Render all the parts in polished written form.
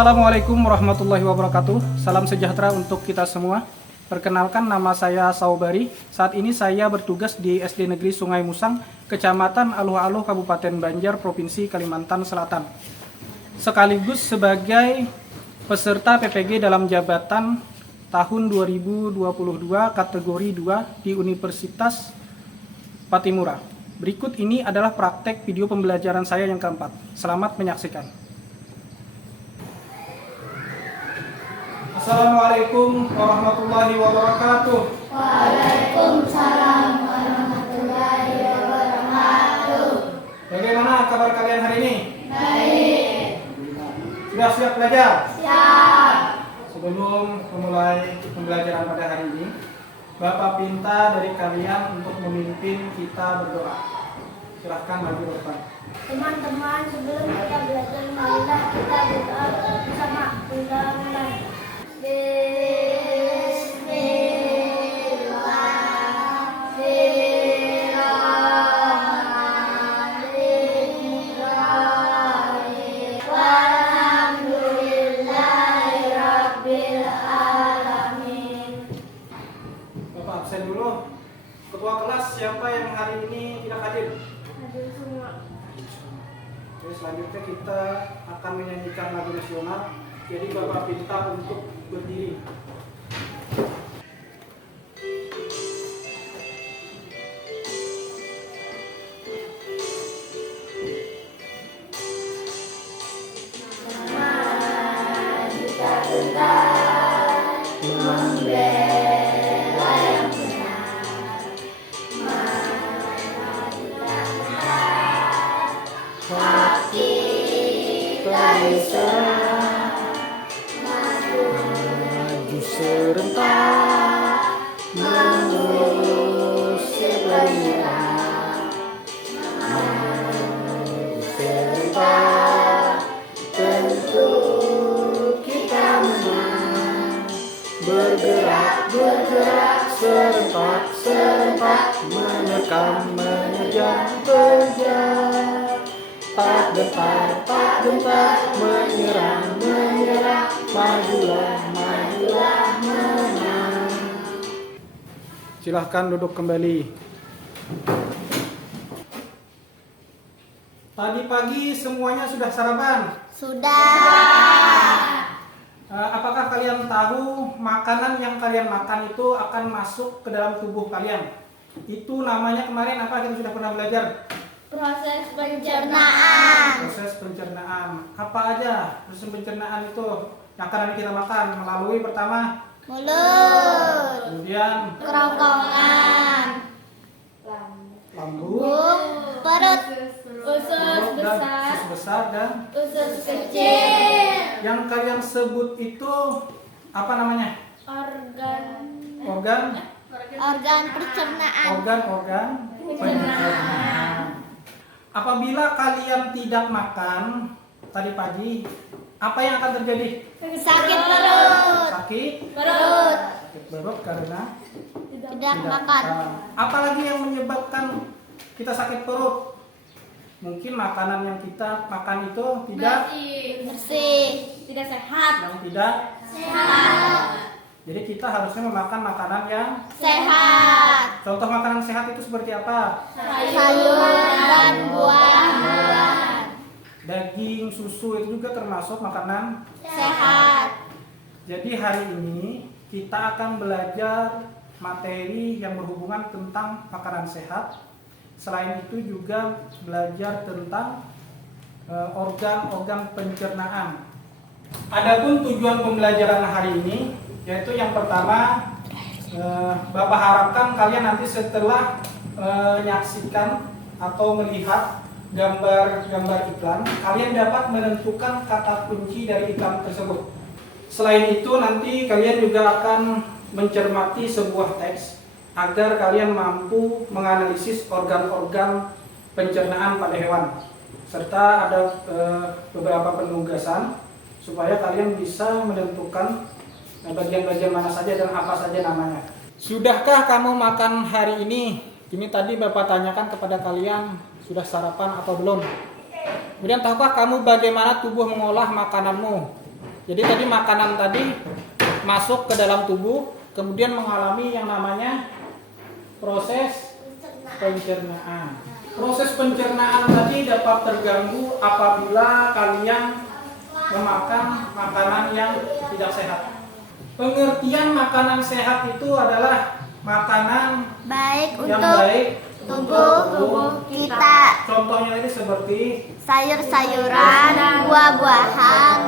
Assalamualaikum warahmatullahi wabarakatuh. Salam sejahtera untuk kita semua. Perkenalkan, nama saya Saubari. Saat ini saya bertugas di SD Negeri Sungai Musang, Kecamatan Aluh-Aluh, Kabupaten Banjar, Provinsi Kalimantan Selatan. Sekaligus sebagai peserta PPG dalam jabatan tahun 2022 kategori 2 di Universitas Patimura. Berikut ini adalah praktek video pembelajaran saya yang keempat. Selamat menyaksikan. Assalamualaikum warahmatullahi wabarakatuh. Waalaikumsalam warahmatullahi wabarakatuh. Bagaimana kabar kalian hari ini? Baik. Sudah siap belajar? Siap. Sebelum memulai pembelajaran pada hari ini, Bapak minta dari kalian untuk memimpin kita berdoa. Silahkan maju ke depan. Teman-teman, sebelum kita belajar, marilah kita berdoa bersama. Bapak absen dulu. Ketua kelas siapa yang hari ini tidak hadir? Hadir semua. Oke, selanjutnya kita akan menyanyikan lagu nasional. Jadi Bapak minta untuk berdiri. Maju serentak mengusir bendera, maju serentak tentu kita menang. Bergerak serentak menerkam mengejar, tak gentar menyerang, majulah menang. Silahkan duduk kembali. Tadi pagi semuanya sudah sarapan? Sudah. Apakah kalian tahu makanan yang kalian makan itu akan masuk ke dalam tubuh kalian? Itu namanya kemarin apa, kita sudah pernah belajar? Proses pencernaan. Proses pencernaan. Apa aja proses pencernaan itu yang akan kita makan? Melalui pertama Mulut. kemudian Kerongkongan. lambung, Perut. mulut, dan usus besar, dan Usus kecil. yang kalian sebut itu apa namanya? Organ Organ pencernaan. organ pencernaan. Apabila kalian tidak makan tadi pagi, apa yang akan terjadi? Sakit perut. Sakit perut karena Tidak makan. Apalagi yang menyebabkan kita sakit perut? Mungkin makanan yang kita makan itu tidak Bersih. Tidak sehat. yang tidak. Jadi kita harusnya memakan makanan yang Sehat. contoh makanan sehat itu seperti apa? Sayuran dan buah-buahan. Daging, susu itu juga termasuk makanan. Sehat. Jadi hari ini kita akan belajar materi yang berhubungan tentang makanan sehat. Selain itu juga belajar tentang organ-organ pencernaan. Adapun tujuan pembelajaran hari ini yaitu yang pertama, Bapak harapkan kalian nanti setelah menyaksikan atau melihat gambar-gambar iklan, kalian dapat menentukan kata kunci dari iklan tersebut. Selain itu nanti kalian juga akan mencermati sebuah teks agar kalian mampu menganalisis organ-organ pencernaan pada hewan, serta ada beberapa penugasan supaya kalian bisa menentukan bagian-bagian mana saja dan apa saja namanya. Sudahkah kamu makan hari ini? Ini tadi Bapak tanyakan kepada kalian, sudah sarapan atau belum? Kemudian tahukah kamu bagaimana tubuh mengolah makananmu? Jadi tadi makanan tadi masuk ke dalam tubuh, kemudian mengalami yang namanya proses pencernaan. Proses pencernaan tadi dapat terganggu apabila kalian memakan makanan yang tidak sehat. Pengertian makanan sehat itu adalah makanan Baik yang untuk baik tubuh kita. Contohnya ini seperti Sayur-sayuran, buah-buahan,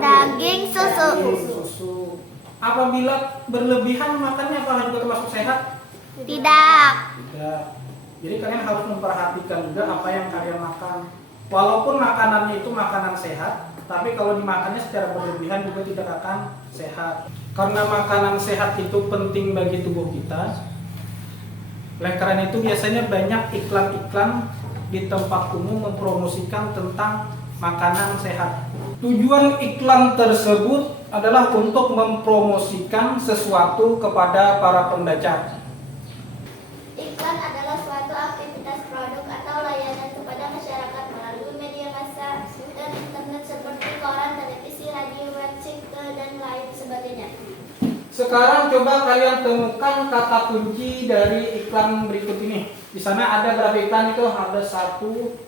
daging, susu. susu. Apabila berlebihan makannya apakah juga termasuk sehat? Tidak. Tidak. Jadi kalian harus memperhatikan juga apa yang kalian makan. Walaupun makanannya itu makanan sehat, tapi kalau dimakannya secara berlebihan juga tidak akan sehat. Karena makanan sehat itu penting bagi tubuh kita. Oleh karena itu biasanya banyak iklan-iklan di tempat umum mempromosikan tentang makanan sehat. Tujuan iklan tersebut adalah untuk mempromosikan sesuatu kepada para pembaca. Iklan adalah suatu aktivitas produk atau layanan kepada masyarakat melalui media massa dan internet seperti koran, televisi, radio, website, dan lain sebagainya. Sekarang coba kalian temukan kata kunci dari iklan berikut ini. Di sana ada berapa iklan itu? Ada 1,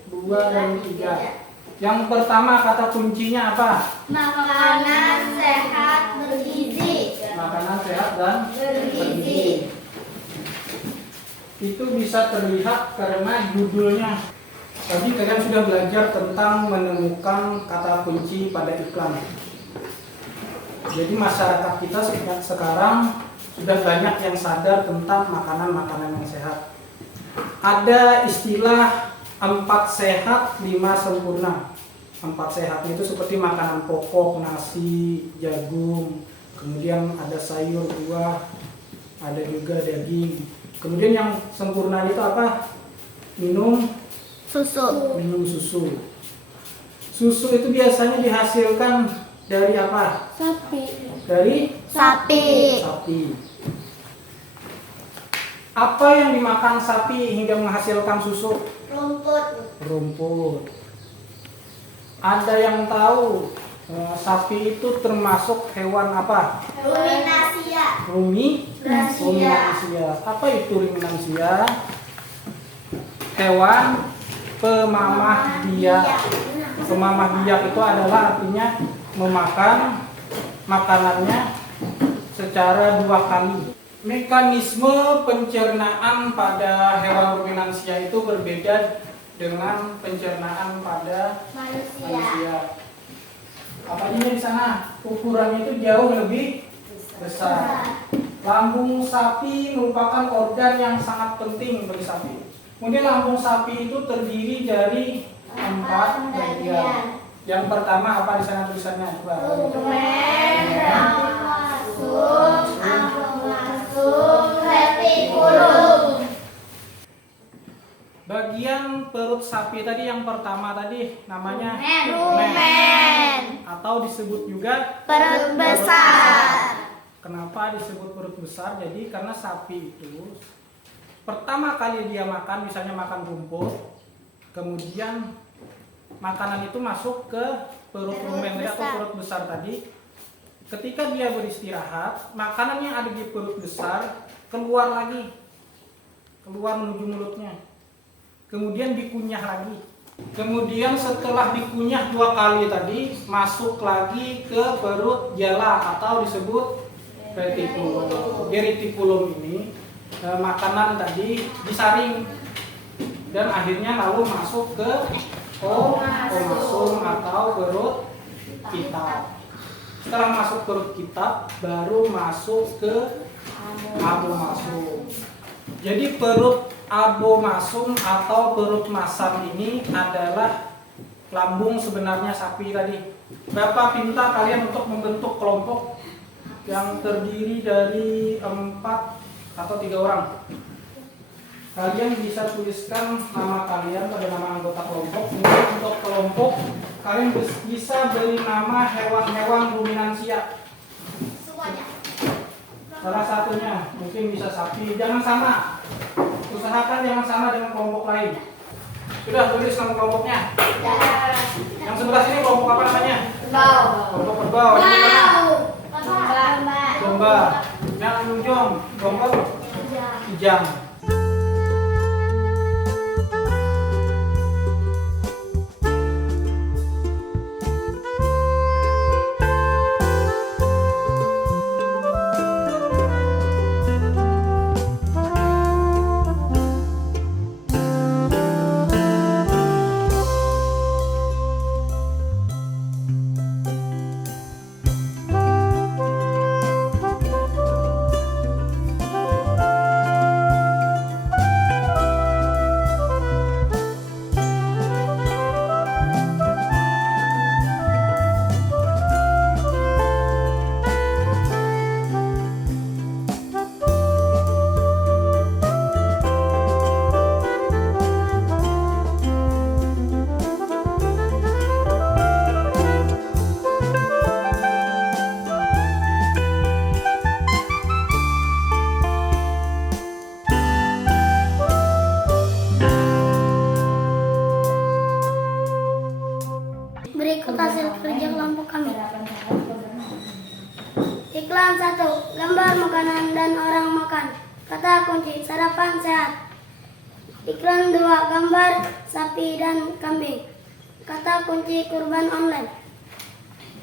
2, dan 3. Yang pertama kata kuncinya apa? Makanan sehat bergizi. Makanan sehat dan bergizi. Itu bisa terlihat karena judulnya. Tadi kalian sudah belajar tentang menemukan kata kunci pada iklan. Jadi masyarakat kita sekarang sudah banyak yang sadar tentang makanan-makanan yang sehat. Ada istilah 4 sehat, 5 sempurna. 4 sehat itu seperti makanan pokok, nasi, jagung, kemudian ada sayur, buah, ada juga daging. Kemudian yang sempurna itu apa? Minum susu. Susu itu biasanya dihasilkan dari apa? Dari Sapi. Apa yang dimakan sapi hingga menghasilkan susu? Rumput. Ada yang tahu sapi itu termasuk hewan apa? Ruminansia. Apa itu ruminansia? Hewan pemamah biak. Pemamah biak itu adalah artinya memakan makanannya secara 2 kali. Mekanisme pencernaan pada hewan ruminansia itu berbeda dengan pencernaan pada manusia. Apalagi di sana ukurannya itu jauh lebih besar. Lambung sapi merupakan organ yang sangat penting bagi sapi. Kemudian lambung sapi itu terdiri dari 4 bagian. Yang pertama apa di sana tulisannya? Bagian perut sapi tadi yang pertama tadi namanya rumen atau disebut juga Perut besar. Kenapa disebut perut besar? Jadi karena sapi itu pertama kali dia makan, misalnya makan rumput, kemudian makanan itu masuk ke perut rumen atau perut besar tadi. Ketika dia beristirahat, makanan yang ada di perut besar keluar menuju mulutnya. Kemudian dikunyah lagi. Kemudian setelah dikunyah 2 kali tadi, masuk lagi ke perut jala atau disebut retikulum. Di retikulum ini makanan tadi disaring dan akhirnya lalu masuk ke omasum atau perut kitab. Setelah masuk perut kitab, baru masuk ke abomasum. Jadi perut abomasum atau perut masam ini adalah lambung sebenarnya sapi tadi. Berapa pintar kalian untuk membentuk kelompok yang terdiri dari 4 atau 3 orang? Kalian bisa tuliskan nama kalian pada nama anggota kelompok. Untuk kelompok kalian bisa beri nama hewan-hewan ruminansia. Salah satunya mungkin bisa sapi. Jangan sama. Usahakan jangan sama dengan kelompok lain. Sudah tulis nama kelompoknya. Yang sebelah sini kelompok apa namanya? Kelompok kerbau. Yang mana? Domba. Yang ujung kelompok kijang. Berikut hasil kerja kelompok kami. Iklan 1. Gambar makanan dan orang makan. Kata kunci sarapan sehat. Iklan 2. Gambar sapi dan kambing. Kata kunci kurban online.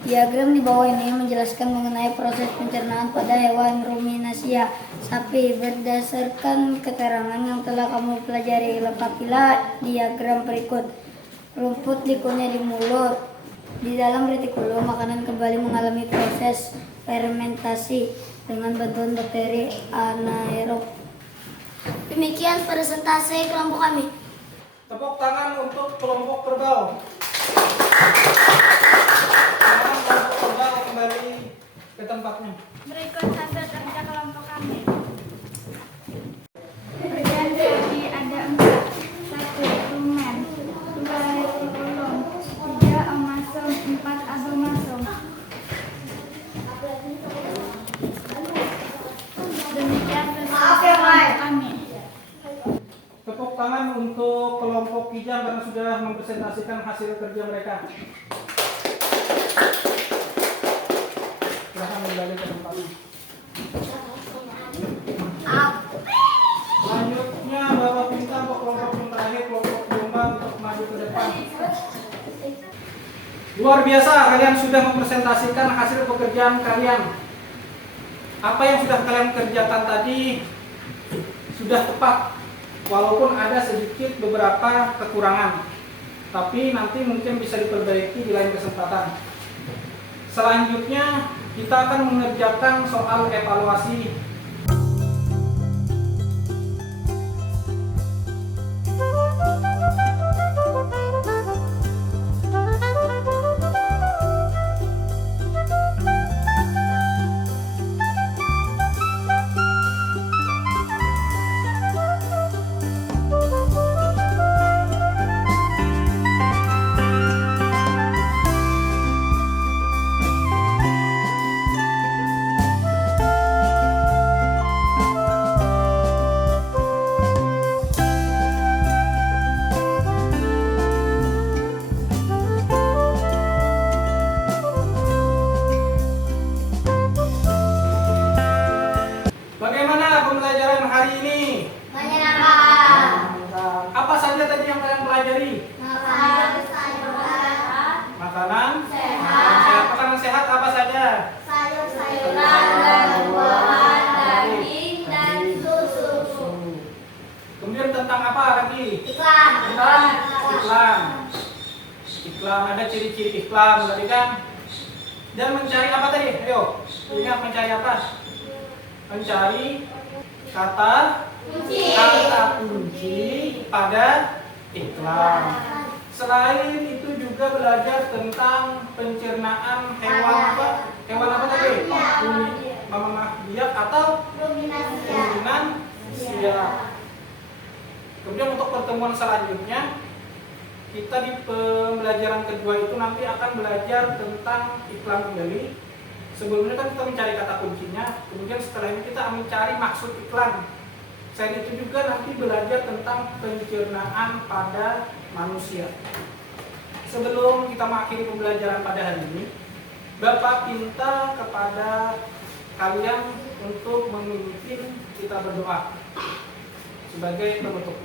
Diagram di bawah ini menjelaskan mengenai proses pencernaan pada hewan ruminasia sapi. Berdasarkan keterangan yang telah kamu pelajari, lengkapilah diagram berikut. Rumput dikunyah di mulut. Di dalam retikulum, makanan kembali mengalami proses fermentasi dengan bantuan bakteri anaerob. Demikian presentasi kelompok kami. Tepuk tangan untuk kelompok kerbau. Sekarang kelompok kerbau kembali ke tempatnya. Berikut hasil kerja kelompok kami. Pekerjaan kami ada 4. 1. Rumen. 2. Retikulum. 3. Omasum. 4. abomasum. Demikian presentasi kami. Tepuk tangan untuk kelompok kijang karena sudah mempresentasikan hasil kerja mereka. Silahkan kembali ke tempatnya. Selanjutnya Bapak minta untuk kelompok yang terakhir, kelompok domba untuk maju ke depan. Luar biasa, kalian sudah mempresentasikan hasil pekerjaan kalian. Apa yang sudah kalian kerjakan tadi sudah tepat, walaupun ada sedikit beberapa kekurangan, tapi nanti mungkin bisa diperbaiki di lain kesempatan. Selanjutnya kita akan mengerjakan soal evaluasi. Bagaimana pembelajaran hari ini? Menyenangkan. Apa saja tadi yang kalian pelajari? Makan sayuran. Makanan Sehat. Makanan sehat apa saja? Sayur-sayuran dan buah-buahan, daging dan susu. Kemudian tentang apa lagi? Iklan. Iklan, ada ciri-ciri iklan tadi kan? Dan mencari apa tadi? Ayo, ingat mencari apa? Mencari kata kunci pada iklan. Selain itu juga belajar tentang pencernaan hewan apa? Hewan apa tadi? Biak atau ruminansia. Kemudian untuk pertemuan selanjutnya, kita di pembelajaran kedua itu nanti akan belajar tentang iklan kembali. Sebelumnya kan kita mencari kata kuncinya, kemudian setelah ini kita mencari maksud iklan. Selain itu juga nanti belajar tentang pencernaan pada manusia. sebelum kita mengakhiri pembelajaran pada hari ini, Bapak minta kepada kalian untuk memimpin kita berdoa sebagai penutup.